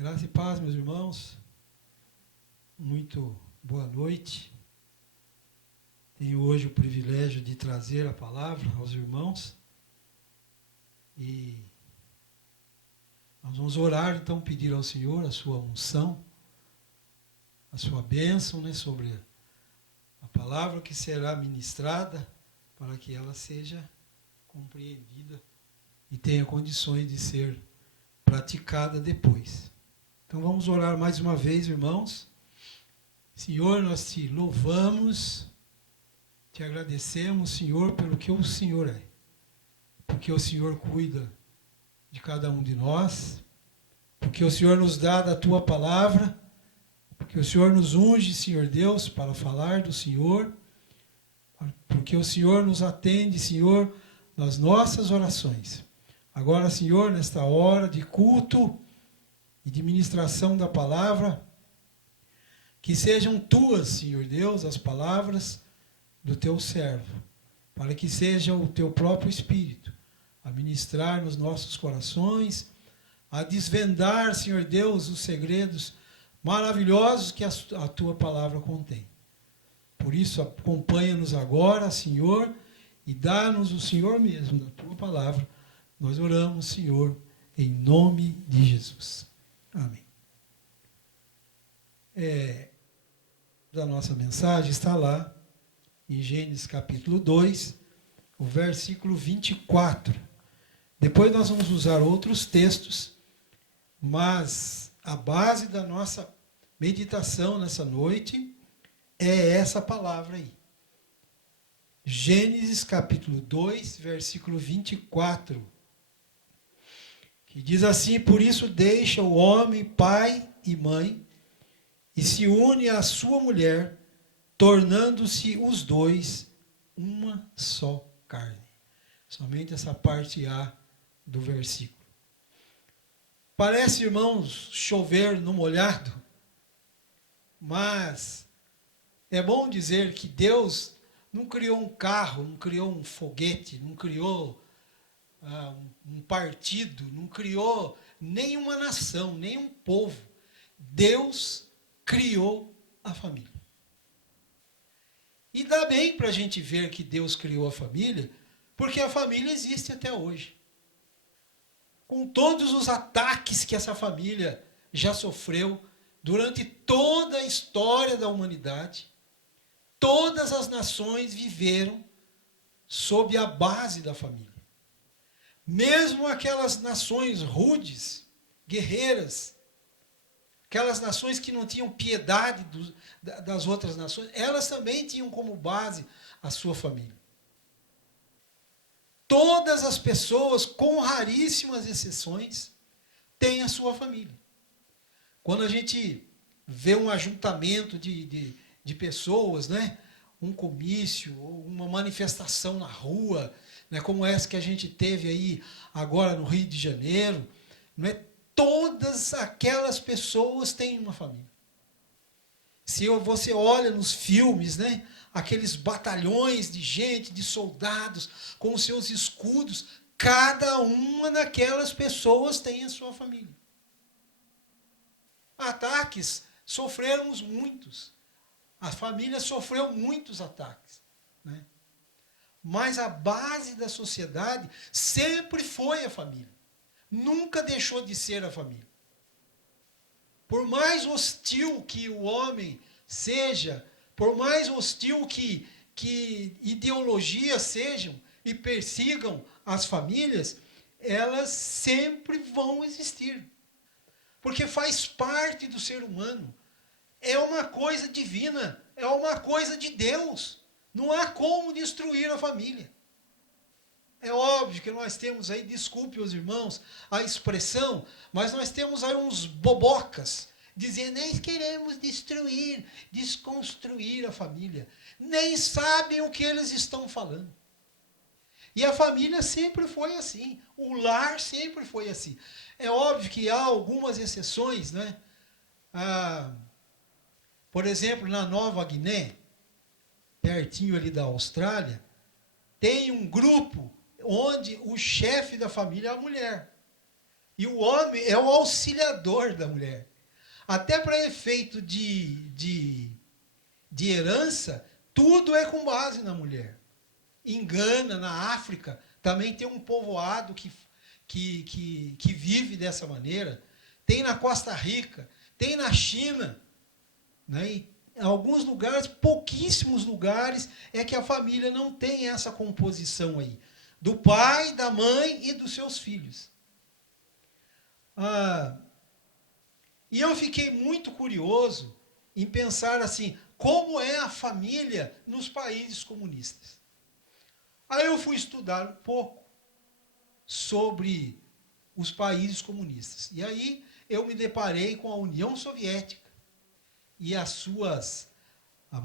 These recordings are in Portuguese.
Graça e paz, meus irmãos. Muito boa noite. Tenho hoje o privilégio de trazer a palavra aos irmãos. E nós vamos orar, então, pedir ao Senhor a sua unção, a sua bênção, sobre a palavra que será ministrada, para que ela seja compreendida e tenha condições de ser praticada depois. Então vamos orar mais uma vez, irmãos. Senhor, nós te louvamos, te agradecemos, Senhor, pelo que o Senhor é. Porque o Senhor cuida de cada um de nós, porque o Senhor nos dá da tua palavra, porque o Senhor nos unge, Senhor Deus, para falar do Senhor, porque o Senhor nos atende, Senhor, nas nossas orações. Agora, Senhor, nesta hora de culto e de ministração da palavra, que sejam tuas, Senhor Deus, as palavras do teu servo, para que seja o teu próprio Espírito a ministrar nos nossos corações, a desvendar, Senhor Deus, os segredos maravilhosos que a tua palavra contém. Por isso, acompanha-nos agora, Senhor, e dá-nos o Senhor mesmo da tua palavra. Nós oramos, Senhor, em nome de Jesus. Amém. A nossa mensagem está lá, em Gênesis capítulo 2, o versículo 24. Depois nós vamos usar outros textos, mas a base da nossa meditação nessa noite é essa palavra aí. Gênesis capítulo 2, versículo 24. Que diz assim: por isso deixa o homem pai e mãe, e se une à sua mulher, tornando-se os dois uma só carne. Somente essa parte A do versículo. Parece, irmãos, chover no molhado, mas é bom dizer que Deus não criou um carro, não criou um foguete, não criou um partido, não criou nenhuma nação, nenhum povo. Deus criou a família. E dá bem para a gente ver que Deus criou a família, porque a família existe até hoje. Com todos os ataques que essa família já sofreu durante toda a história da humanidade, todas as nações viveram sob a base da família. Mesmo aquelas nações rudes, guerreiras, aquelas nações que não tinham piedade das outras nações, elas também tinham como base a sua família. Todas as pessoas, com raríssimas exceções, têm a sua família. Quando a gente vê um ajuntamento de pessoas, um comício, uma manifestação na rua, como essa que a gente teve aí agora no Rio de Janeiro, todas aquelas pessoas têm uma família. Se você olha nos filmes, aqueles batalhões de gente, de soldados, com os seus escudos, cada uma daquelas pessoas tem a sua família. Ataques, sofremos muitos. A família sofreu muitos ataques. Mas a base da sociedade sempre foi a família. Nunca deixou de ser a família. Por mais hostil que o homem seja, por mais hostil que ideologias sejam e persigam as famílias, elas sempre vão existir. Porque faz parte do ser humano. É uma coisa divina, é uma coisa de Deus. Não há como destruir a família. É óbvio que nós temos aí, desculpe os irmãos, a expressão, mas nós temos aí uns bobocas, dizendo, nós queremos destruir, desconstruir a família. Nem sabem o que eles estão falando. E a família sempre foi assim, o lar sempre foi assim. É óbvio que há algumas exceções, por exemplo, na Nova Guiné, pertinho ali da Austrália, tem um grupo onde o chefe da família é a mulher. E o homem é o auxiliador da mulher. Até para efeito de herança, tudo é com base na mulher. Em Gana, na África, também tem um povoado que vive dessa maneira. Tem na Costa Rica, tem na China, né? Em alguns lugares, pouquíssimos lugares, é que a família não tem essa composição aí. Do pai, da mãe e dos seus filhos. E eu fiquei muito curioso em pensar assim, como é a família nos países comunistas. Aí eu fui estudar um pouco sobre os países comunistas. E aí eu me deparei com a União Soviética e as suas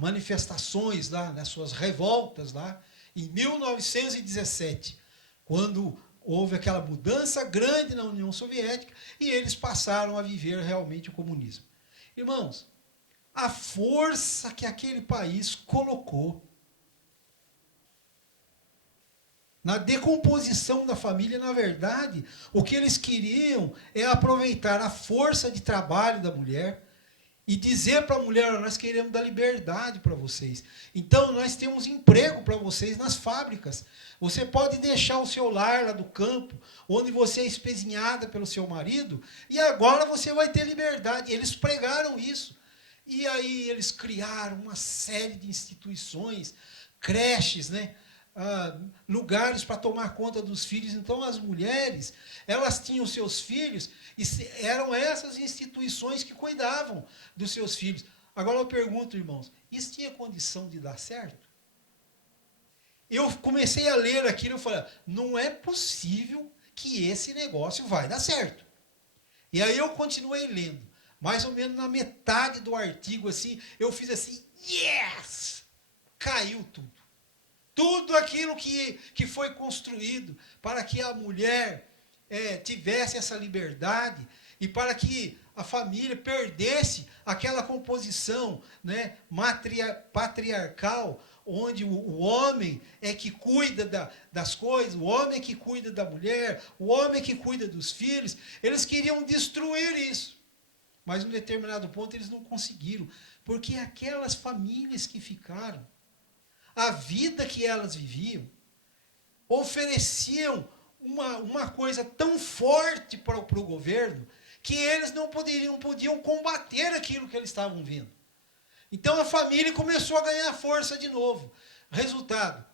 manifestações lá, né, suas revoltas lá, em 1917, quando houve aquela mudança grande na União Soviética e eles passaram a viver realmente o comunismo. Irmãos, a força que aquele país colocou na decomposição da família, na verdade, o que eles queriam é aproveitar a força de trabalho da mulher e dizer para a mulher, nós queremos dar liberdade para vocês. Então, nós temos emprego para vocês nas fábricas. Você pode deixar o seu lar lá do campo, onde você é espezinhada pelo seu marido, e agora você vai ter liberdade. Eles pregaram isso. E aí eles criaram uma série de instituições, creches, né? Lugares para tomar conta dos filhos. Então, as mulheres, elas tinham seus filhos e eram essas instituições que cuidavam dos seus filhos. Agora eu pergunto, irmãos, isso tinha condição de dar certo? Eu comecei a ler aquilo e falei, não é possível que esse negócio vai dar certo. E aí eu continuei lendo. Mais ou menos na metade do artigo, assim, eu fiz assim, yes! Caiu tudo. Tudo aquilo que foi construído para que a mulher tivesse essa liberdade e para que a família perdesse aquela composição, né, patriarcal, onde o homem é que cuida das coisas, o homem é que cuida da mulher, o homem é que cuida dos filhos. Eles queriam destruir isso. Mas, em um determinado ponto, eles não conseguiram. Porque aquelas famílias que ficaram, a vida que elas viviam, ofereciam uma coisa tão forte para o governo que eles não podiam combater aquilo que eles estavam vendo. Então a família começou a ganhar força de novo. Resultado,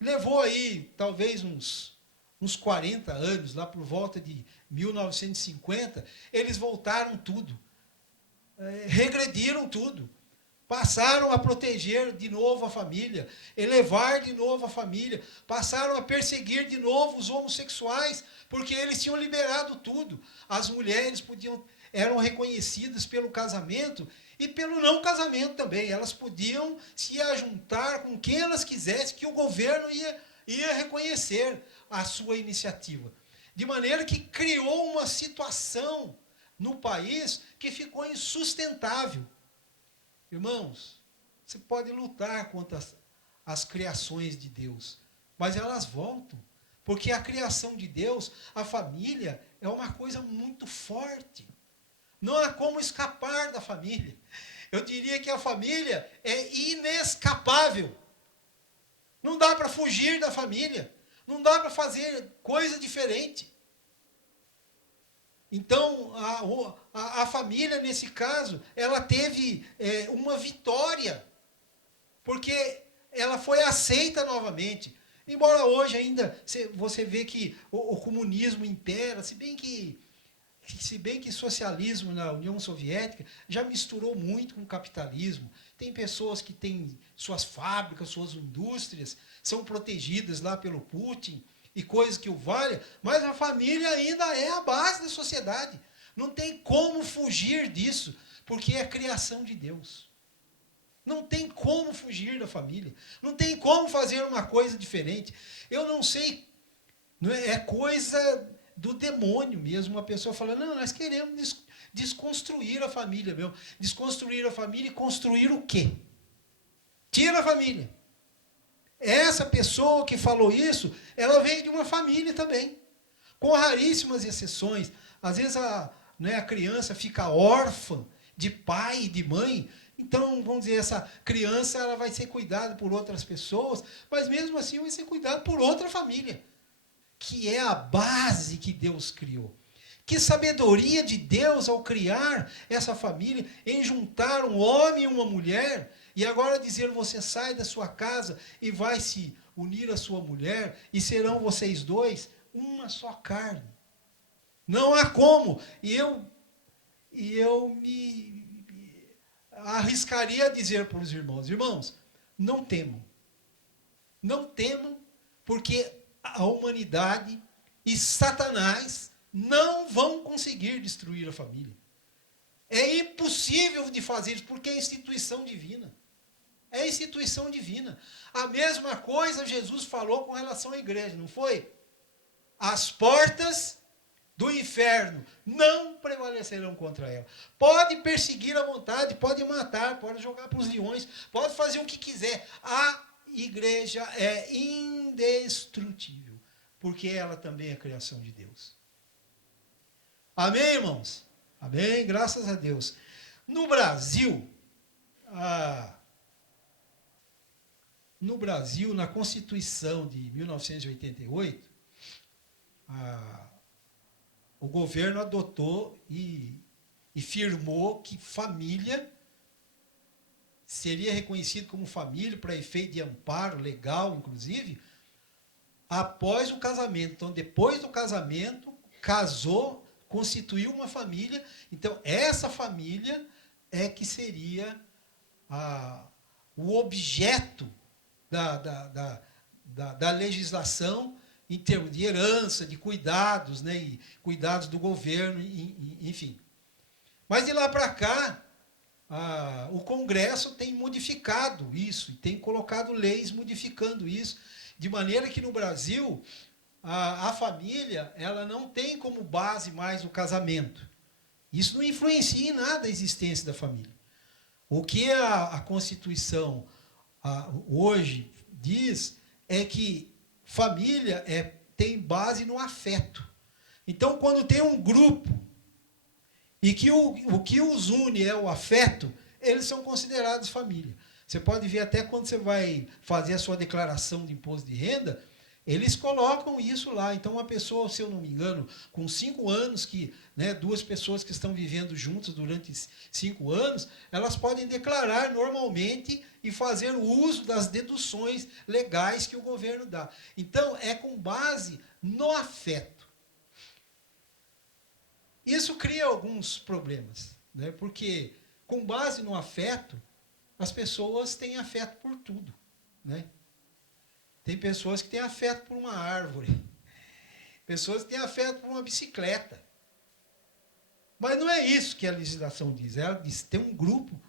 levou aí talvez uns 40 anos, lá por volta de 1950, eles voltaram tudo, regrediram tudo. Passaram a proteger de novo a família, elevar de novo a família, passaram a perseguir de novo os homossexuais, porque eles tinham liberado tudo. As mulheres eram reconhecidas pelo casamento e pelo não casamento também. Elas podiam se ajuntar com quem elas quisessem, que o governo ia reconhecer a sua iniciativa. De maneira que criou uma situação no país que ficou insustentável. Irmãos, você pode lutar contra as criações de Deus, mas elas voltam, porque a criação de Deus, a família, é uma coisa muito forte. Não há como escapar da família. Eu diria que a família é inescapável. Não dá para fugir da família. Não dá para fazer coisa diferente. Então, a família, nesse caso, ela teve uma vitória, porque ela foi aceita novamente. Embora hoje ainda você vê que o comunismo impera, se bem que socialismo na União Soviética já misturou muito com o capitalismo. Tem pessoas que têm suas fábricas, suas indústrias, são protegidas lá pelo Putin, e coisas que o valem, mas a família ainda é a base da sociedade. Não tem como fugir disso, porque é a criação de Deus. Não tem como fugir da família. Não tem como fazer uma coisa diferente. Eu não sei, não é coisa do demônio mesmo. Uma pessoa fala, não, nós queremos desconstruir a família, meu. Desconstruir a família e construir o quê? Tira a família. Essa pessoa que falou isso, ela veio de uma família também, com raríssimas exceções. Às vezes a criança fica órfã de pai e de mãe. Então, vamos dizer, essa criança ela vai ser cuidada por outras pessoas, mas mesmo assim vai ser cuidada por outra família, que é a base que Deus criou. Que sabedoria de Deus ao criar essa família, em juntar um homem e uma mulher, e agora dizer, você sai da sua casa e vai se unir à sua mulher, e serão vocês dois uma só carne. Não há como. E eu me arriscaria a dizer para os irmãos, não temam. Não temam, porque a humanidade e Satanás não vão conseguir destruir a família. É impossível de fazer isso, porque é instituição divina. É instituição divina. A mesma coisa Jesus falou com relação à igreja, não foi? As portas do inferno não prevalecerão contra ela. Pode perseguir à vontade, pode matar, pode jogar para os leões, pode fazer o que quiser. A igreja é indestrutível, porque ela também é criação de Deus. Amém, irmãos? Amém, graças a Deus. No Brasil, na Constituição de 1988, o governo adotou e firmou que família seria reconhecido como família para efeito de amparo legal, inclusive, após o casamento. Então, depois do casamento, casou, constituiu uma família. Então, essa família é que seria o objeto da legislação em termos de herança, de cuidados, né, e cuidados do governo, enfim. Mas de lá para cá, o Congresso tem modificado isso, e tem colocado leis modificando isso, de maneira que no Brasil, a família ela não tem como base mais o casamento. Isso não influencia em nada a existência da família. O que a Constituição hoje diz é que família tem base no afeto. Então, quando tem um grupo e que o que os une é o afeto, eles são considerados família. Você pode ver até quando você vai fazer a sua declaração de imposto de renda, eles colocam isso lá. Então, uma pessoa, se eu não me engano, com 5 anos, duas pessoas que estão vivendo juntas durante 5 anos, elas podem declarar normalmente e fazer o uso das deduções legais que o governo dá. Então, é com base no afeto. Isso cria alguns problemas, né? Porque, com base no afeto, as pessoas têm afeto por tudo, né? Tem pessoas que têm afeto por uma árvore. Pessoas que têm afeto por uma bicicleta. Mas não é isso que a legislação diz. Ela diz que tem um grupo,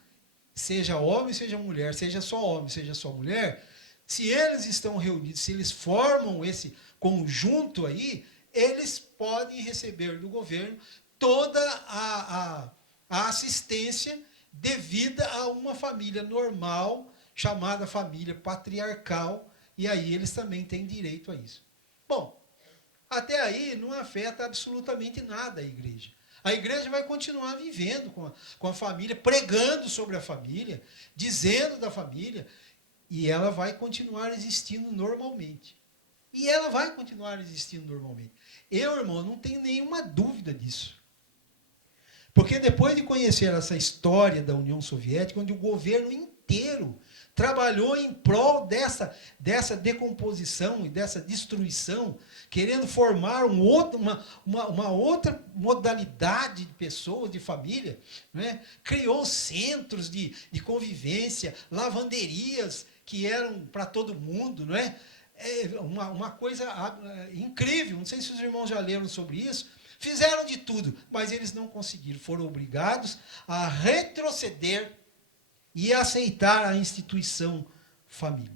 seja homem, seja mulher, seja só homem, seja só mulher, se eles estão reunidos, se eles formam esse conjunto aí, eles podem receber do governo toda a assistência devida a uma família normal, chamada família patriarcal, e aí eles também têm direito a isso. Bom, até aí não afeta absolutamente nada a igreja. A igreja vai continuar vivendo com a família, pregando sobre a família, dizendo da família, e ela vai continuar existindo normalmente. E ela vai continuar existindo normalmente. Eu, irmão, não tenho nenhuma dúvida disso. Porque depois de conhecer essa história da União Soviética, onde o governo inteiro trabalhou em prol dessa decomposição e dessa destruição, querendo formar uma outra modalidade de pessoas, de família, né? Criou centros de convivência, lavanderias que eram para todo mundo, não é? Uma coisa incrível. Não sei se os irmãos já leram sobre isso. Fizeram de tudo, mas eles não conseguiram. Foram obrigados a retroceder e aceitar a instituição família.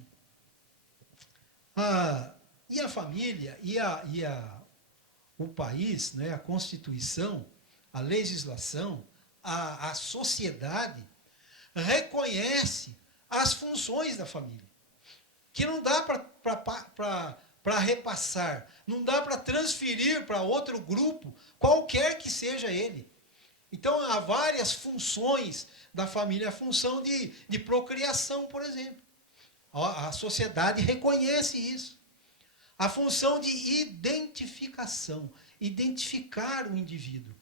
E a família, o país, né, a Constituição, a legislação, a sociedade, reconhece as funções da família. Que não dá para para repassar, não dá para transferir para outro grupo, qualquer que seja ele. Então, há várias funções da família. A função de procriação, por exemplo. A sociedade reconhece isso. A função de identificação, identificar o indivíduo.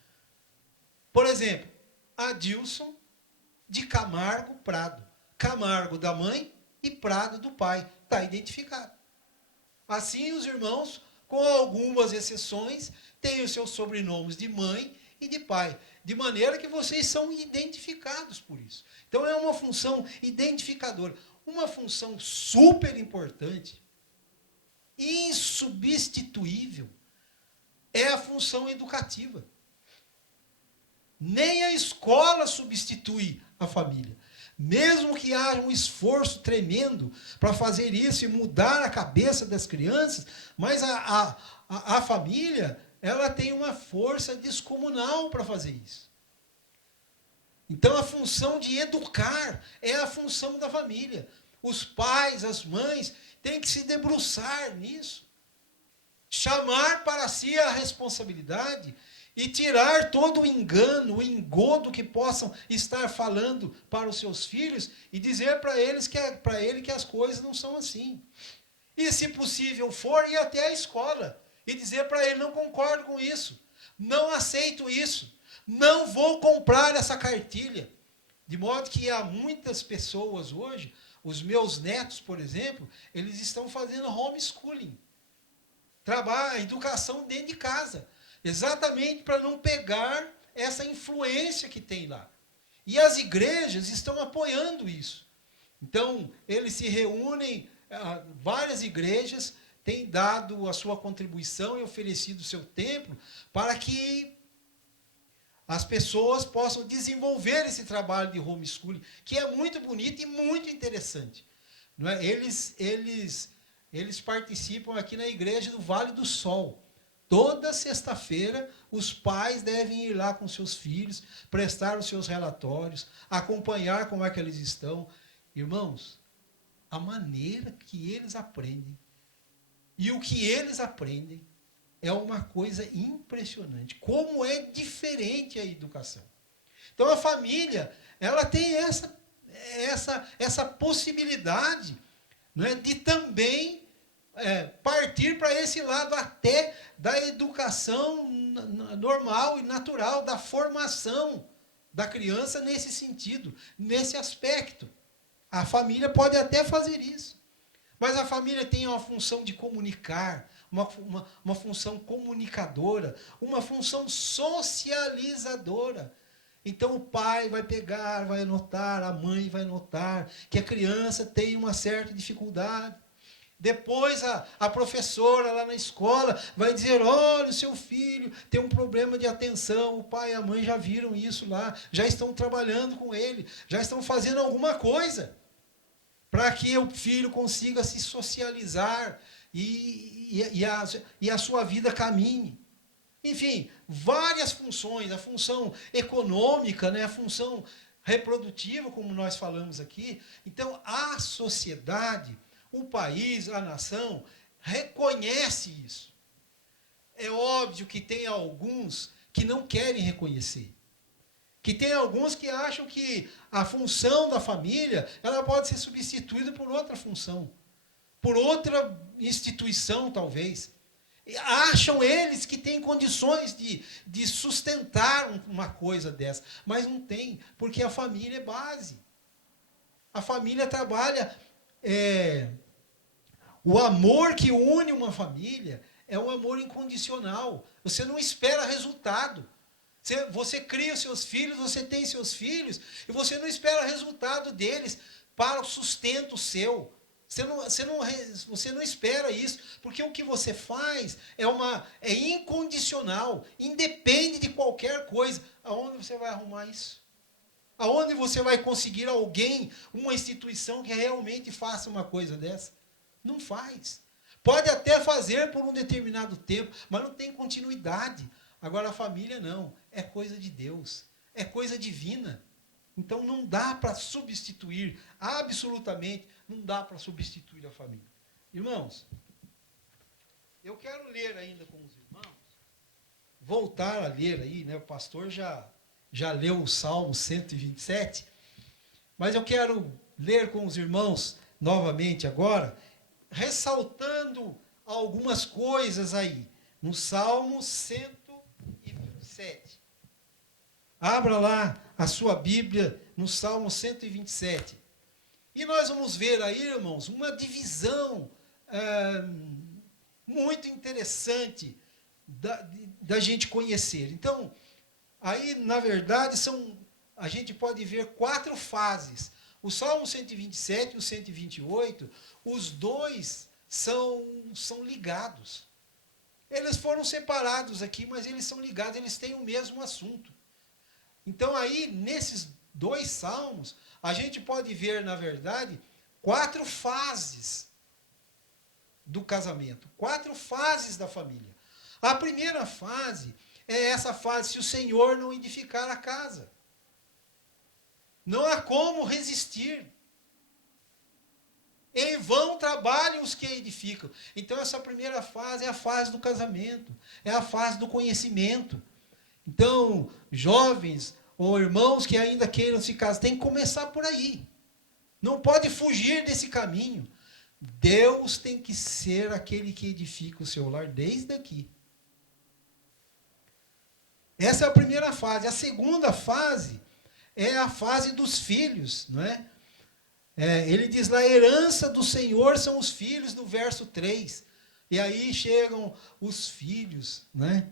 Por exemplo, Adilson de Camargo Prado. Camargo da mãe e Prado do pai. Está identificado. Assim, os irmãos, com algumas exceções, têm os seus sobrenomes de mãe e de pai. De maneira que vocês são identificados por isso. Então, é uma função identificadora. Uma função super importante, insubstituível, é a função educativa. Nem a escola substitui a família. Mesmo que haja um esforço tremendo para fazer isso e mudar a cabeça das crianças, mas a família, ela tem uma força descomunal para fazer isso. Então, a função de educar é a função da família. Os pais, as mães, têm que se debruçar nisso. Chamar para si a responsabilidade e tirar todo o engano, o engodo que possam estar falando para os seus filhos e dizer para ele que as coisas não são assim. E, se possível for, ir até a escola e dizer para ele: não concordo com isso, não aceito isso, não vou comprar essa cartilha. De modo que há muitas pessoas hoje, os meus netos, por exemplo, eles estão fazendo homeschooling. Trabalho, educação dentro de casa. Exatamente para não pegar essa influência que tem lá. E as igrejas estão apoiando isso. Então, eles se reúnem, várias igrejas têm dado a sua contribuição e oferecido o seu tempo para que as pessoas possam desenvolver esse trabalho de homeschooling, que é muito bonito e muito interessante. Não é? Eles participam aqui na igreja do Vale do Sol. Toda sexta-feira, os pais devem ir lá com seus filhos, prestar os seus relatórios, acompanhar como é que eles estão. Irmãos, a maneira que eles aprendem e o que eles aprendem é uma coisa impressionante. Como é diferente a educação. Então, a família, ela tem essa possibilidade, não é, de também partir para esse lado até da educação normal e natural, da formação da criança nesse sentido, nesse aspecto. A família pode até fazer isso. Mas a família tem uma função de comunicar, uma função comunicadora, uma função socializadora. Então o pai vai pegar, vai notar, a mãe vai notar que a criança tem uma certa dificuldade. Depois a professora lá na escola vai dizer: olha, o seu filho tem um problema de atenção. O pai e a mãe já viram isso lá, já estão trabalhando com ele, já estão fazendo alguma coisa para que o filho consiga se socializar e a sua vida caminhe. Enfim, várias funções, a função econômica, né, a função reprodutiva, como nós falamos aqui. Então, a sociedade, o país, a nação, reconhece isso. É óbvio que tem alguns que não querem reconhecer. Que tem alguns que acham que a função da família ela pode ser substituída por outra função. Por outra instituição, talvez. E acham eles que têm condições de sustentar uma coisa dessa. Mas não tem, porque a família é base. A família trabalha... O amor que une uma família é um amor incondicional. Você não espera resultado. Você cria os seus filhos, você tem seus filhos, e você não espera resultado deles para o sustento seu. Você não espera isso, porque o que você faz é incondicional, independe de qualquer coisa. Aonde você vai arrumar isso? Aonde você vai conseguir alguém, uma instituição que realmente faça uma coisa dessa? Não faz. Pode até fazer por um determinado tempo, mas não tem continuidade. Agora, a família não. É coisa de Deus. É coisa divina. Então, não dá para substituir, absolutamente, não dá para substituir a família. Irmãos, Eu quero ler ainda com os irmãos, voltar a ler aí, né? O pastor já leu o Salmo 127, mas eu quero ler com os irmãos novamente agora, ressaltando algumas coisas aí, no Salmo 127. Abra lá a sua Bíblia no Salmo 127. E nós vamos ver aí, irmãos, uma divisão muito interessante da gente conhecer. Então, aí, na verdade, a gente pode ver 4 fases. O Salmo 127 e o 128, os dois são ligados. Eles foram separados aqui, mas eles são ligados, eles têm o mesmo assunto. Então, aí, nesses 2 salmos, a gente pode ver, na verdade, 4 fases do casamento, 4 fases da família. A primeira fase é essa fase, se o Senhor não edificar a casa. Não há como resistir. Em vão trabalham os que edificam. Então, essa primeira fase é a fase do casamento, é a fase do conhecimento. Então, jovens ou irmãos que ainda queiram se casar, tem que começar por aí. Não pode fugir desse caminho. Deus tem que ser aquele que edifica o seu lar desde aqui. Essa é a primeira fase. A segunda fase é a fase dos filhos, não é? Ele diz lá, a herança do Senhor são os filhos, no verso 3. E aí chegam os filhos, né?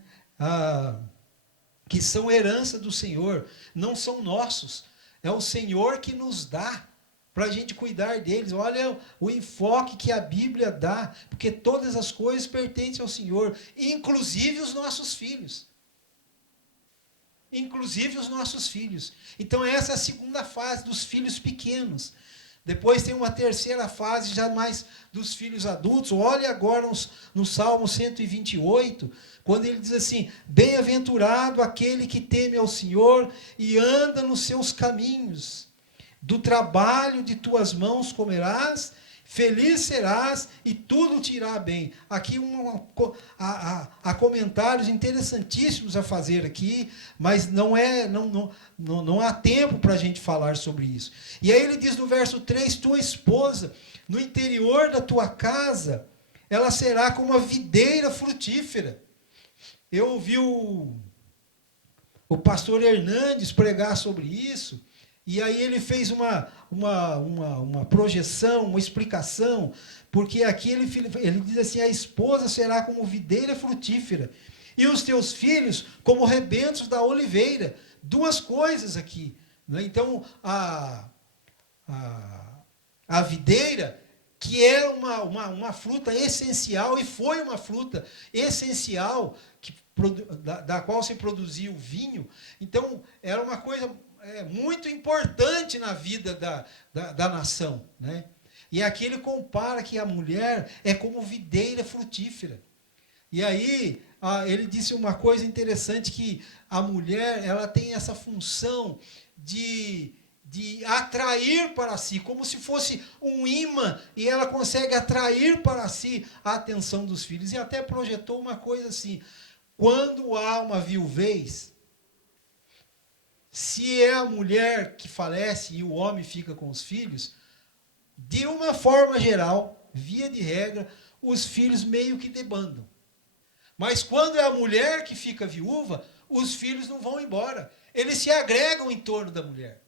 Que são herança do Senhor, não são nossos. É o Senhor que nos dá para a gente cuidar deles. Olha o enfoque que a Bíblia dá, porque todas as coisas pertencem ao Senhor, inclusive os nossos filhos. Inclusive os nossos filhos. Então essa é a segunda fase dos filhos pequenos. Depois tem uma terceira fase já mais dos filhos adultos. Olha agora no Salmo 128, quando ele diz assim, bem-aventurado aquele que teme ao Senhor e anda nos seus caminhos. Do trabalho de tuas mãos comerás, feliz serás e tudo te irá bem. Aqui há comentários interessantíssimos a fazer aqui, mas não há tempo para a gente falar sobre isso. E aí ele diz no verso 3, tua esposa, no interior da tua casa, ela será como uma videira frutífera. Eu ouvi o pastor Hernandes pregar sobre isso, e aí ele fez uma projeção, uma explicação, porque aqui ele diz assim, a esposa será como videira frutífera, e os teus filhos como rebentos da oliveira. 2 coisas aqui. Né? Então, a videira, que era uma fruta essencial, e foi uma fruta essencial, da qual se produzia o vinho, então era uma coisa muito importante na vida da nação. Né? E aqui ele compara que a mulher é como videira frutífera. E aí ele disse uma coisa interessante, que a mulher ela tem essa função de atrair para si, como se fosse um imã, e ela consegue atrair para si a atenção dos filhos. E até projetou uma coisa assim, quando há uma viuvez, se é a mulher que falece e o homem fica com os filhos, de uma forma geral, via de regra, os filhos meio que debandam. Mas quando é a mulher que fica viúva, os filhos não vão embora. Eles se agregam em torno da mulher.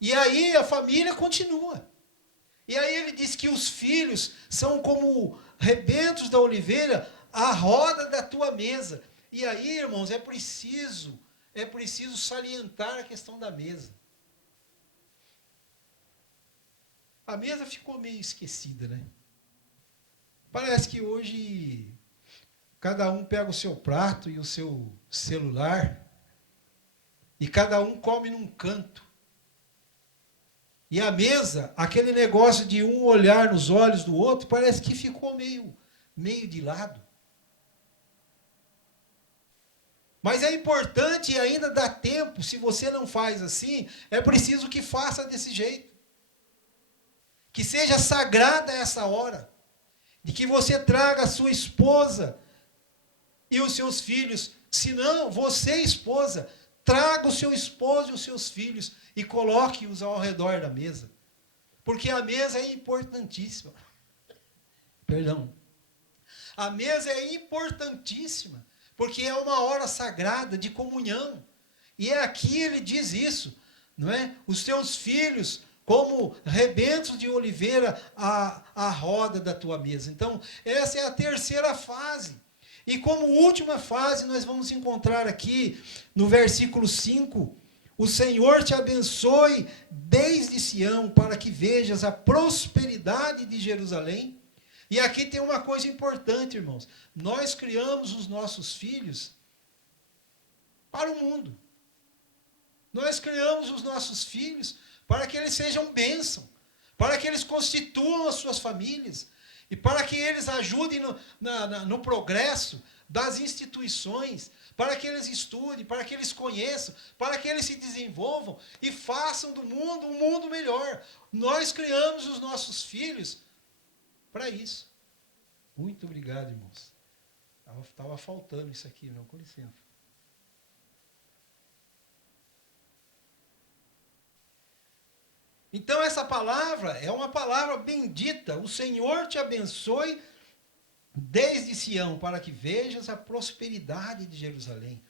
E aí a família continua. E aí ele diz que os filhos são como rebentos da oliveira, à roda da tua mesa. E aí, irmãos, é preciso salientar a questão da mesa. A mesa ficou meio esquecida, né? Parece que hoje cada um pega o seu prato e o seu celular e cada um come num canto. E a mesa, aquele negócio de um olhar nos olhos do outro, parece que ficou meio de lado. Mas é importante e ainda dá tempo, se você não faz assim, é preciso que faça desse jeito. Que seja sagrada essa hora. de que você traga a sua esposa e os seus filhos. Se não, você, esposa, traga o seu esposo e os seus filhos e coloque-os ao redor da mesa. Porque a mesa é importantíssima. Perdão. A mesa é importantíssima, porque é uma hora sagrada de comunhão. E é aqui ele diz isso, não é? Os teus filhos, como rebentos de oliveira, a roda da tua mesa. Então, essa é a terceira fase. E como última fase, nós vamos encontrar aqui, no versículo 5, o Senhor te abençoe desde Sião, para que vejas a prosperidade de Jerusalém. E aqui tem uma coisa importante, irmãos. Nós criamos os nossos filhos para o mundo. Nós criamos os nossos filhos para que eles sejam bênção, para que eles constituam as suas famílias e para que eles ajudem no progresso das instituições, para que eles estudem, para que eles conheçam, para que eles se desenvolvam e façam do mundo um mundo melhor. Nós criamos os nossos filhos para isso. Muito obrigado, irmãos. Estava faltando isso aqui, não, com licença. Então, essa palavra é uma palavra bendita. O Senhor te abençoe desde Sião, para que vejas a prosperidade de Jerusalém.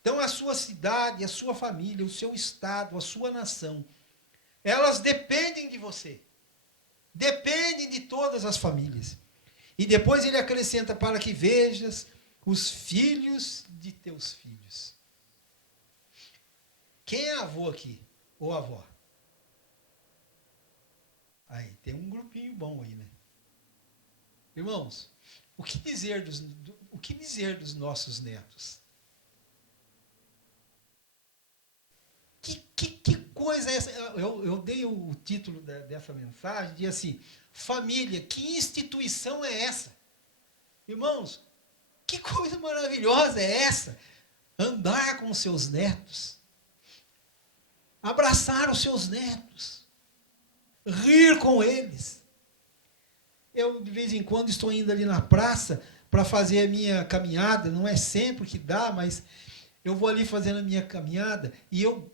Então, a sua cidade, a sua família, o seu estado, a sua nação, elas dependem de você. Dependem de todas as famílias. E depois ele acrescenta, para que vejas os filhos de teus filhos. Quem é avô aqui? Ou avó? Aí, tem um grupinho bom aí, né? Irmãos, o que dizer dos nossos netos? Que coisa é essa? Eu dei o título dessa mensagem de assim, família, que instituição é essa? Irmãos, que coisa maravilhosa é essa? Andar com os seus netos, abraçar os seus netos, rir com eles. Eu, de vez em quando, estou indo ali na praça para fazer a minha caminhada, não é sempre que dá, mas eu vou ali fazendo a minha caminhada e eu,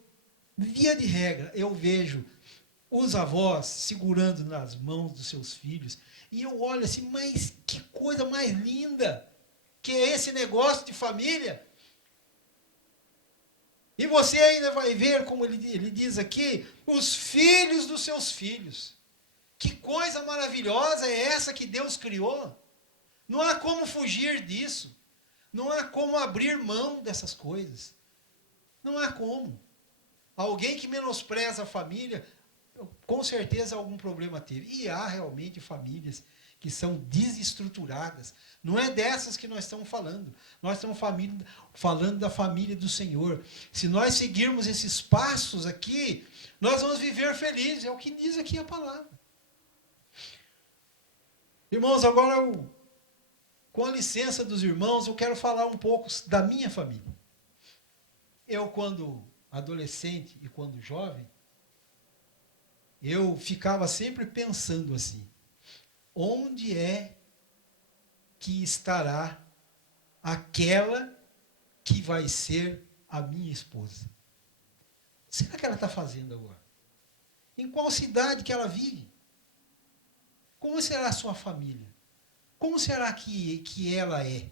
via de regra, eu vejo os avós segurando nas mãos dos seus filhos e eu olho assim, mas que coisa mais linda que é esse negócio de família. E você ainda vai ver, como ele diz aqui, os filhos dos seus filhos. Que coisa maravilhosa é essa que Deus criou? Não há como fugir disso. Não há como abrir mão dessas coisas. Não há como. Alguém que menospreza a família, com certeza algum problema teve. E há realmente famílias que são desestruturadas. Não é dessas que nós estamos falando. Nós estamos falando da família do Senhor. Se nós seguirmos esses passos aqui, nós vamos viver felizes. É o que diz aqui a palavra. Irmãos, agora, com a licença dos irmãos, eu quero falar um pouco da minha família. Eu, quando adolescente e quando jovem, eu ficava sempre pensando assim, onde é que estará aquela que vai ser a minha esposa? Será que ela está fazendo agora? Em qual cidade que ela vive? Como será a sua família? Como será que ela é?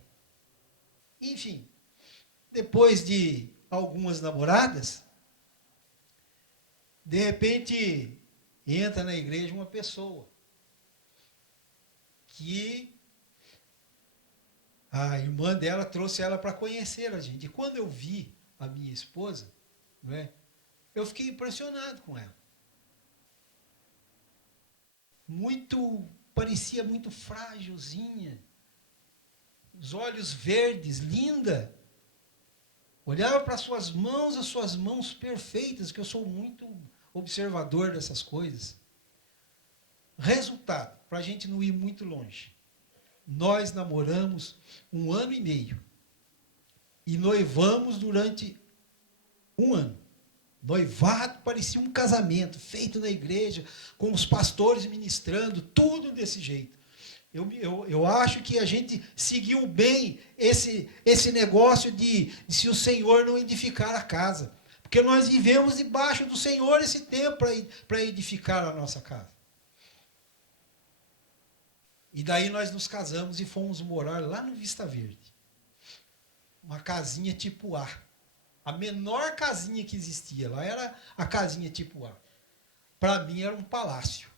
Enfim, depois de algumas namoradas, de repente entra na igreja uma pessoa que a irmã dela trouxe ela para conhecer a gente. E quando eu vi a minha esposa, não é, eu fiquei impressionado com ela. Parecia muito frágilzinha, os olhos verdes, linda. Olhava para as suas mãos perfeitas, que eu sou muito observador dessas coisas. Resultado, para a gente não ir muito longe. Nós namoramos 1 ano e meio. E noivamos durante 1 ano. Noivado parecia um casamento, feito na igreja, com os pastores ministrando, tudo desse jeito. Eu acho que a gente seguiu bem esse negócio de se o Senhor não edificar a casa. Porque nós vivemos debaixo do Senhor esse tempo para edificar a nossa casa. E daí nós nos casamos e fomos morar lá no Vista Verde. Uma casinha tipo A. A menor casinha que existia lá era a casinha tipo A. Para mim era um palácio.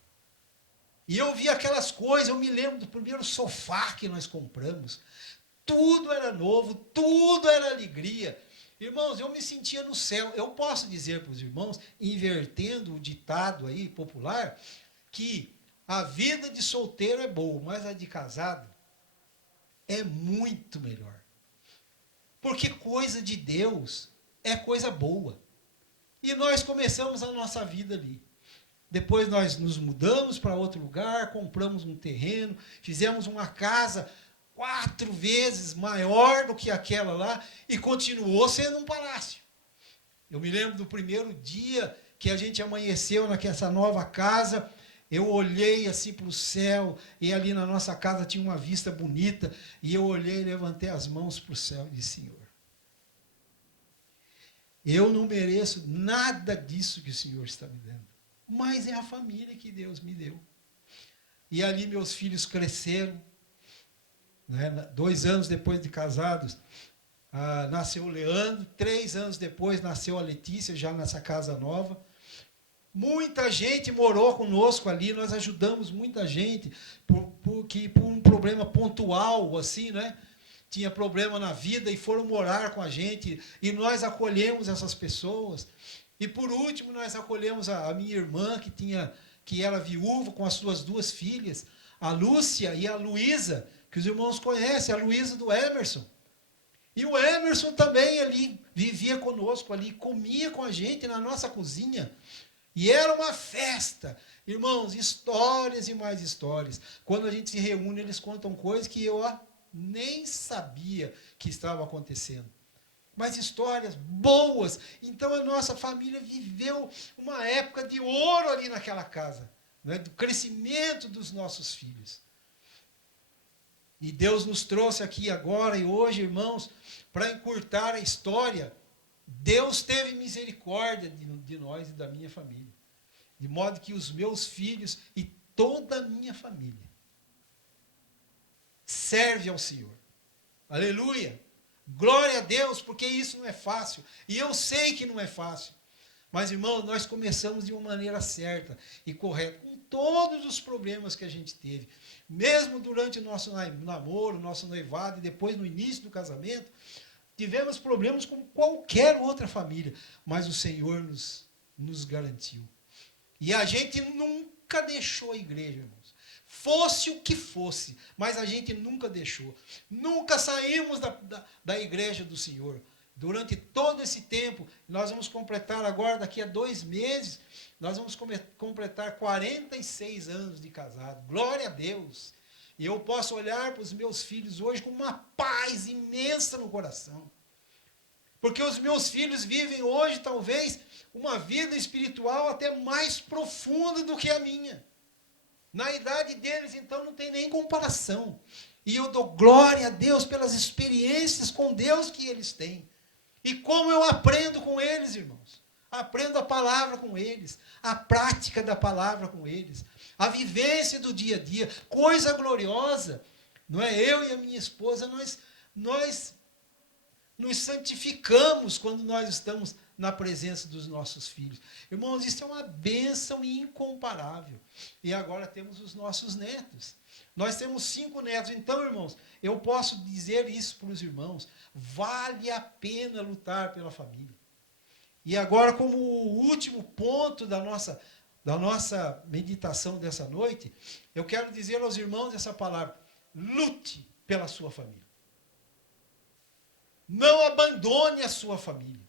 E eu vi aquelas coisas, eu me lembro do primeiro sofá que nós compramos. Tudo era novo, tudo era alegria. Irmãos, eu me sentia no céu. Eu posso dizer para os irmãos, invertendo o ditado aí popular, que a vida de solteiro é boa, mas a de casado é muito melhor. Porque coisa de Deus é coisa boa. E nós começamos a nossa vida ali. Depois nós nos mudamos para outro lugar, compramos um terreno, fizemos uma casa 4 vezes maior do que aquela lá e continuou sendo um palácio. Eu me lembro do primeiro dia que a gente amanheceu naquela nova casa, eu olhei assim para o céu e ali na nossa casa tinha uma vista bonita e eu olhei e levantei as mãos para o céu e disse: Senhor, eu não mereço nada disso que o Senhor está me dando. Mas é a família que Deus me deu. E ali meus filhos cresceram. Né? 2 anos depois de casados, nasceu o Leandro. 3 anos depois nasceu a Letícia, já nessa casa nova. Muita gente morou conosco ali, nós ajudamos muita gente, por um problema pontual, assim, né? Tinha problema na vida e foram morar com a gente, e nós acolhemos essas pessoas. E por último, nós acolhemos a minha irmã, que era viúva, com as suas 2 filhas, a Lúcia e a Luísa, que os irmãos conhecem, a Luísa do Emerson. E o Emerson também ali, vivia conosco ali, comia com a gente na nossa cozinha. E era uma festa. Irmãos, histórias e mais histórias. Quando a gente se reúne, eles contam coisas que eu nem sabia que estavam acontecendo. Mas histórias boas. Então a nossa família viveu uma época de ouro ali naquela casa, né? Do crescimento dos nossos filhos. E Deus nos trouxe aqui agora e hoje, irmãos, para encurtar a história. Deus teve misericórdia de nós e da minha família. De modo que os meus filhos e toda a minha família serve ao Senhor. Aleluia! Glória a Deus, porque isso não é fácil. E eu sei que não é fácil. Mas, irmãos, nós começamos de uma maneira certa e correta, com todos os problemas que a gente teve. Mesmo durante o nosso namoro, nosso noivado e depois no início do casamento, tivemos problemas com qualquer outra família. Mas o Senhor nos garantiu. E a gente nunca deixou a igreja, irmãos. Fosse o que fosse, mas a gente nunca deixou. Nunca saímos da igreja do Senhor. Durante todo esse tempo, nós vamos completar agora, daqui a 2 meses, nós vamos completar 46 anos de casado. Glória a Deus! E eu posso olhar para os meus filhos hoje com uma paz imensa no coração. Porque os meus filhos vivem hoje, talvez, uma vida espiritual até mais profunda do que a minha. Na idade deles, então, não tem nem comparação. E eu dou glória a Deus pelas experiências com Deus que eles têm. E como eu aprendo com eles, irmãos. Aprendo a palavra com eles, a prática da palavra com eles, a vivência do dia a dia, coisa gloriosa. Não é? Eu e a minha esposa, nós nos santificamos quando nós estamos na presença dos nossos filhos. Irmãos, isso é uma bênção incomparável. E agora temos os nossos netos. Nós temos 5 netos. Então, irmãos, eu posso dizer isso para os irmãos. Vale a pena lutar pela família. E agora, como último ponto da nossa meditação dessa noite, eu quero dizer aos irmãos essa palavra: lute pela sua família. Não abandone a sua família.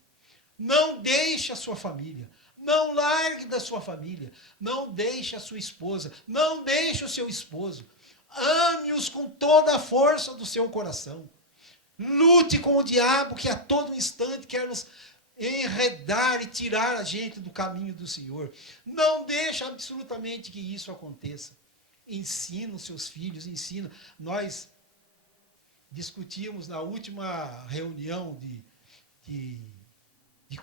Não deixe a sua família. Não largue da sua família. Não deixe a sua esposa. Não deixe o seu esposo. Ame-os com toda a força do seu coração. Lute com o diabo que a todo instante quer nos enredar e tirar a gente do caminho do Senhor. Não deixe absolutamente que isso aconteça. Ensina os seus filhos, ensina. Nós discutimos na última reunião de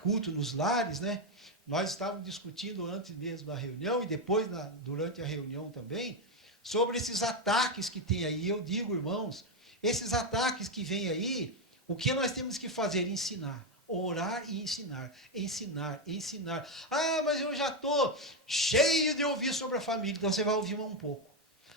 culto nos lares, né? Nós estávamos discutindo antes mesmo da reunião e depois, durante a reunião também, sobre esses ataques que tem aí. Eu digo, irmãos, esses ataques que vêm aí, o que nós temos que fazer? Ensinar. Orar e ensinar. Ensinar, ensinar. Ah, mas eu já estou cheio de ouvir sobre a família, então você vai ouvir um pouco.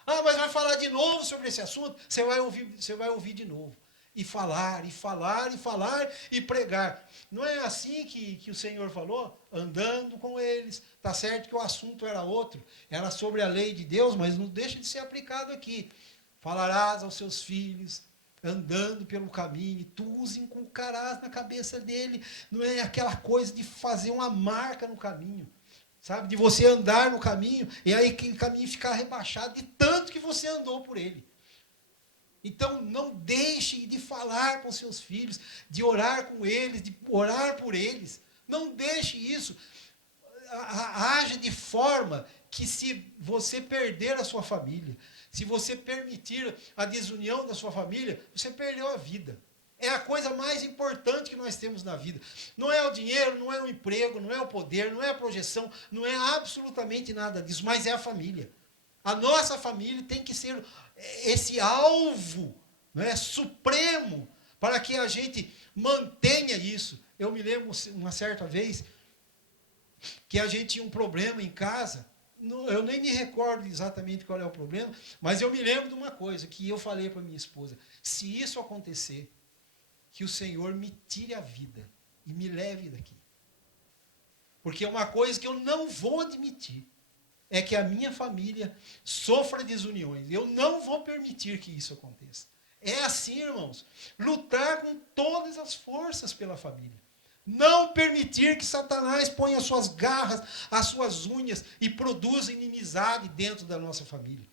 Ah, mas vai falar de novo sobre esse assunto? Você vai ouvir de novo. E falar, e falar, e falar, e pregar. Não é assim que o Senhor falou? Andando com eles. Está certo que o assunto era outro. Era sobre a lei de Deus, mas não deixa de ser aplicado aqui. Falarás aos seus filhos, andando pelo caminho, e tu os inculcarás na cabeça dele. Não é aquela coisa de fazer uma marca no caminho. Sabe? De você andar no caminho, e aí aquele caminho ficar rebaixado de tanto que você andou por ele. Então, não deixe de falar com seus filhos, de orar com eles, de orar por eles. Não deixe isso. Haja de forma que, se você perder a sua família, se você permitir a desunião da sua família, você perdeu a vida. É a coisa mais importante que nós temos na vida. Não é o dinheiro, não é o emprego, não é o poder, não é a projeção, não é absolutamente nada disso, mas é a família. A nossa família tem que ser esse alvo, né, supremo, para que a gente mantenha isso. Eu me lembro uma certa vez que a gente tinha um problema em casa. Eu nem me recordo exatamente qual é o problema, mas eu me lembro de uma coisa que eu falei para minha esposa: se isso acontecer, que o Senhor me tire a vida e me leve daqui. Porque uma coisa que eu não vou admitir é que a minha família sofra desuniões. Eu não vou permitir que isso aconteça. É assim, irmãos. Lutar com todas as forças pela família. Não permitir que Satanás ponha as suas garras, as suas unhas e produza inimizade dentro da nossa família.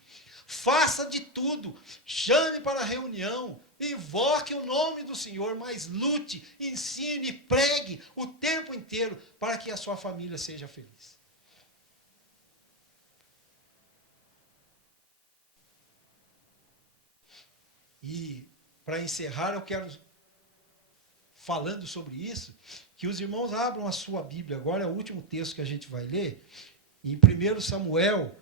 Faça de tudo. Chame para a reunião. Invoque o nome do Senhor, mas lute, ensine, pregue o tempo inteiro para que a sua família seja feliz. E, para encerrar, eu quero, falando sobre isso, que os irmãos abram a sua Bíblia. Agora é o último texto que a gente vai ler, em 1 Samuel,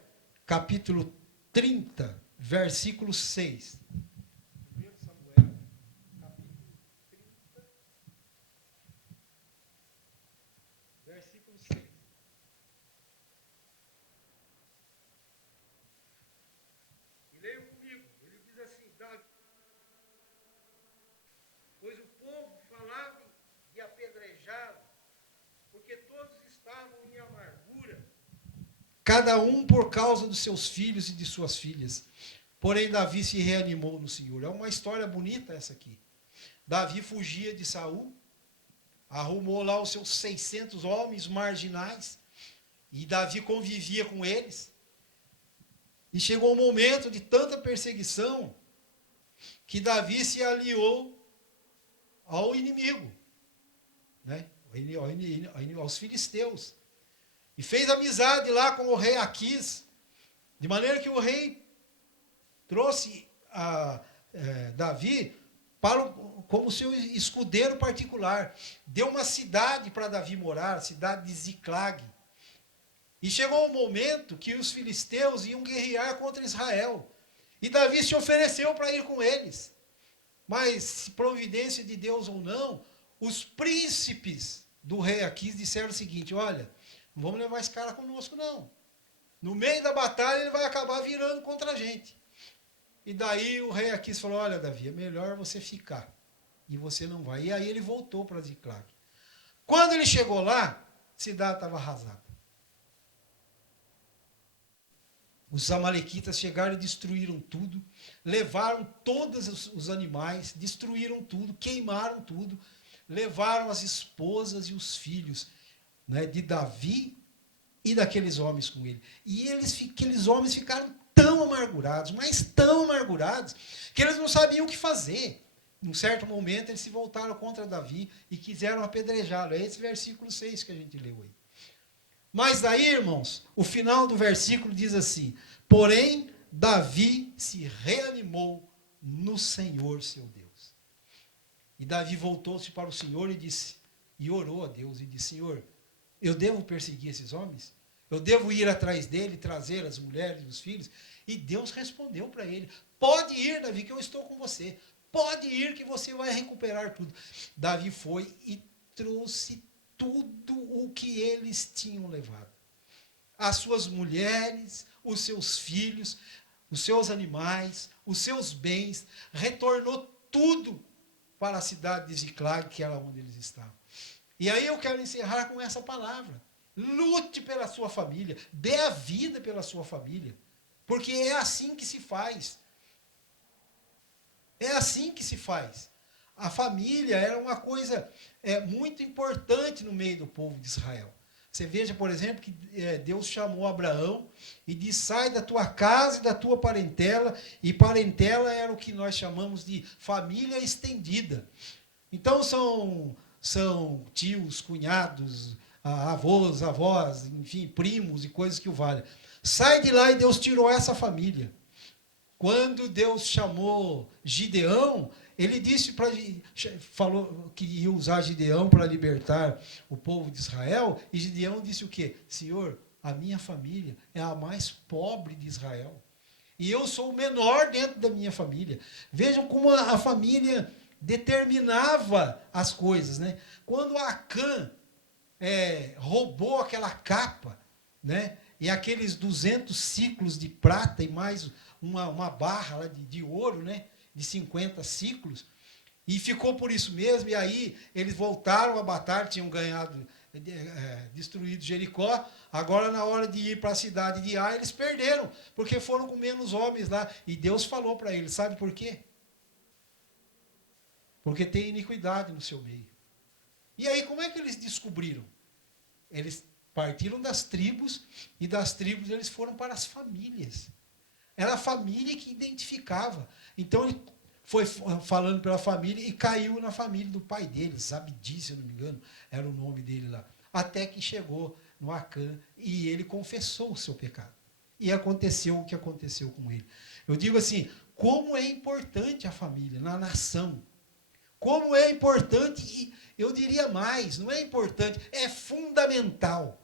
capítulo 30, versículo 6. 1 Samuel, capítulo 30, versículo 6. E leiam comigo. Ele diz assim: pois o povo falava de apedrejá-lo, porque todos estavam em amargura, cada um por causa dos seus filhos e de suas filhas. Porém, Davi se reanimou no Senhor. É uma história bonita essa aqui. Davi fugia de Saul, arrumou lá os seus 600 homens marginais, e Davi convivia com eles. E chegou um momento de tanta perseguição que Davi se aliou ao inimigo, né? Aos filisteus. E fez amizade lá com o rei Aquis, de maneira que o rei trouxe Davi como seu escudeiro particular. Deu uma cidade para Davi morar, a cidade de Ziclag. E chegou um momento que os filisteus iam guerrear contra Israel. E Davi se ofereceu para ir com eles. Mas, providência de Deus ou não, os príncipes do rei Aquis disseram o seguinte: olha, não vamos levar esse cara conosco, não. No meio da batalha ele vai acabar virando contra a gente. E daí o rei Aquis falou: olha, Davi, é melhor você ficar. E você não vai. E aí ele voltou para Ziclag. Quando ele chegou lá, a cidade estava arrasada. Os amalequitas chegaram e destruíram tudo, levaram todos os animais, destruíram tudo, queimaram tudo, levaram as esposas e os filhos, né, de Davi e daqueles homens com ele. E aqueles homens ficaram tão amargurados, mas tão amargurados, que eles não sabiam o que fazer. Em um certo momento, eles se voltaram contra Davi e quiseram apedrejá-lo. É esse versículo 6 que a gente leu aí. Mas daí, irmãos, o final do versículo diz assim: porém, Davi se reanimou no Senhor, seu Deus. E Davi voltou-se para o Senhor e disse, e orou a Deus, e disse, Senhor, eu devo perseguir esses homens? Eu devo ir atrás dele, trazer as mulheres e os filhos? E Deus respondeu para ele, pode ir, Davi, que eu estou com você. Pode ir que você vai recuperar tudo. Davi foi e trouxe tudo o que eles tinham levado. As suas mulheres, os seus filhos, os seus animais, os seus bens, retornou tudo para a cidade de Ziclag, que era onde eles estavam. E aí eu quero encerrar com essa palavra. Lute pela sua família, dê a vida pela sua família, porque é assim que se faz. É assim que se faz. A família era uma coisa muito importante no meio do povo de Israel. Você veja, por exemplo, que Deus chamou Abraão e disse, sai da tua casa e da tua parentela, e parentela era o que nós chamamos de família estendida. Então são tios, cunhados, avós, avós, enfim, primos e coisas que o valem. Sai de lá, e Deus tirou essa família. Quando Deus chamou Gideão, ele disse falou que ia usar Gideão para libertar o povo de Israel, e Gideão disse o quê? Senhor, a minha família é a mais pobre de Israel. E eu sou o menor dentro da minha família. Vejam como a família determinava as coisas, né? Quando Acã roubou aquela capa, né? E aqueles 200 ciclos de prata e mais uma barra lá de ouro, né? De 50 ciclos, e ficou por isso mesmo. E aí eles voltaram a batalha, tinham ganhado, destruído Jericó. Agora, na hora de ir para a cidade de Ai, eles perderam, porque foram com menos homens lá. E Deus falou para eles, sabe por quê? Porque tem iniquidade no seu meio. E aí, como é que eles descobriram? Eles partiram das tribos, e das tribos eles foram para as famílias. Era a família que identificava. Então, ele foi falando pela família e caiu na família do pai dele, Zabdi, se eu não me engano, era o nome dele lá. Até que chegou no Acã e ele confessou o seu pecado. E aconteceu o que aconteceu com ele. Eu digo assim, como é importante a família na nação. Como é importante, e eu diria mais, não é importante, é fundamental.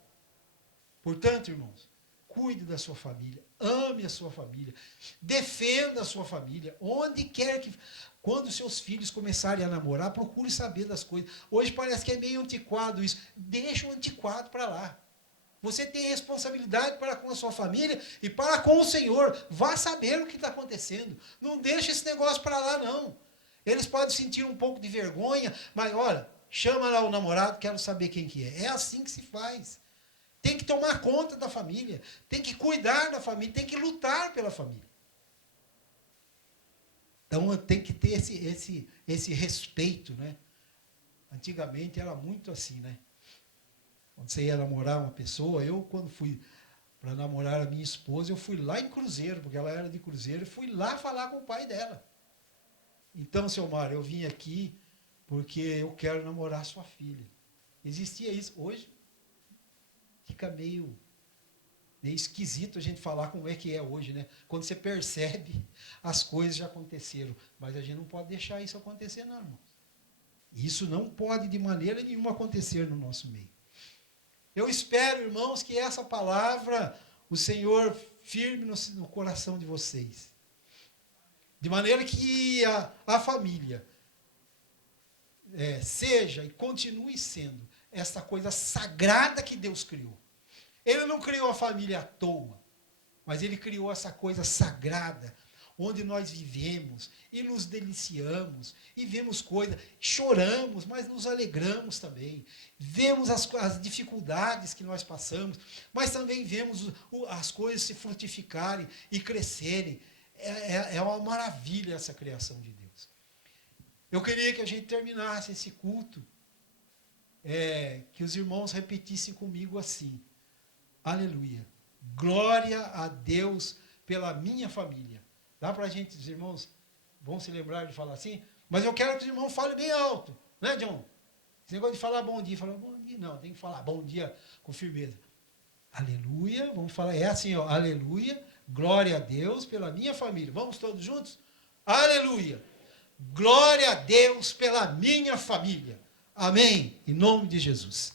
Portanto, irmãos, cuide da sua família, ame a sua família, defenda a sua família, onde quer que... Quando seus filhos começarem a namorar, procure saber das coisas. Hoje parece que é meio antiquado isso. Deixa o antiquado para lá. Você tem responsabilidade para com a sua família e para com o Senhor. Vá saber o que está acontecendo. Não deixe esse negócio para lá, não. Eles podem sentir um pouco de vergonha, mas olha, chama lá o namorado, quero saber quem que é. É assim que se faz. Tem que tomar conta da família, tem que cuidar da família, tem que lutar pela família. Então tem que ter esse respeito, né? Antigamente era muito assim, né? Quando você ia namorar uma pessoa, eu quando fui para namorar a minha esposa, eu fui lá em Cruzeiro, porque ela era de Cruzeiro, e fui lá falar com o pai dela. Então, seu Mário, eu vim aqui porque eu quero namorar sua filha. Existia isso. Hoje fica meio esquisito a gente falar como é que é hoje, né? Quando você percebe, as coisas já aconteceram. Mas a gente não pode deixar isso acontecer, não, irmãos. Isso não pode de maneira nenhuma acontecer no nosso meio. Eu espero, irmãos, que essa palavra, o Senhor firme no coração de vocês. De maneira que a família seja e continue sendo essa coisa sagrada que Deus criou. Ele não criou a família à toa, mas Ele criou essa coisa sagrada, onde nós vivemos e nos deliciamos, e vemos coisas, choramos, mas nos alegramos também. Vemos as dificuldades que nós passamos, mas também vemos as coisas se frutificarem e crescerem. É uma maravilha essa criação de Deus. Eu queria que a gente terminasse esse culto, que os irmãos repetissem comigo assim: aleluia, glória a Deus pela minha família. Dá para a gente, os irmãos vão se lembrar de falar assim? Mas eu quero que os irmãos falem bem alto, né, John? Esse negócio de falar bom dia, não, tem que falar bom dia com firmeza. Aleluia, vamos falar, assim, ó, aleluia, Glória a Deus pela minha família. Vamos todos juntos? Aleluia! Glória a Deus pela minha família. Amém. Em nome de Jesus.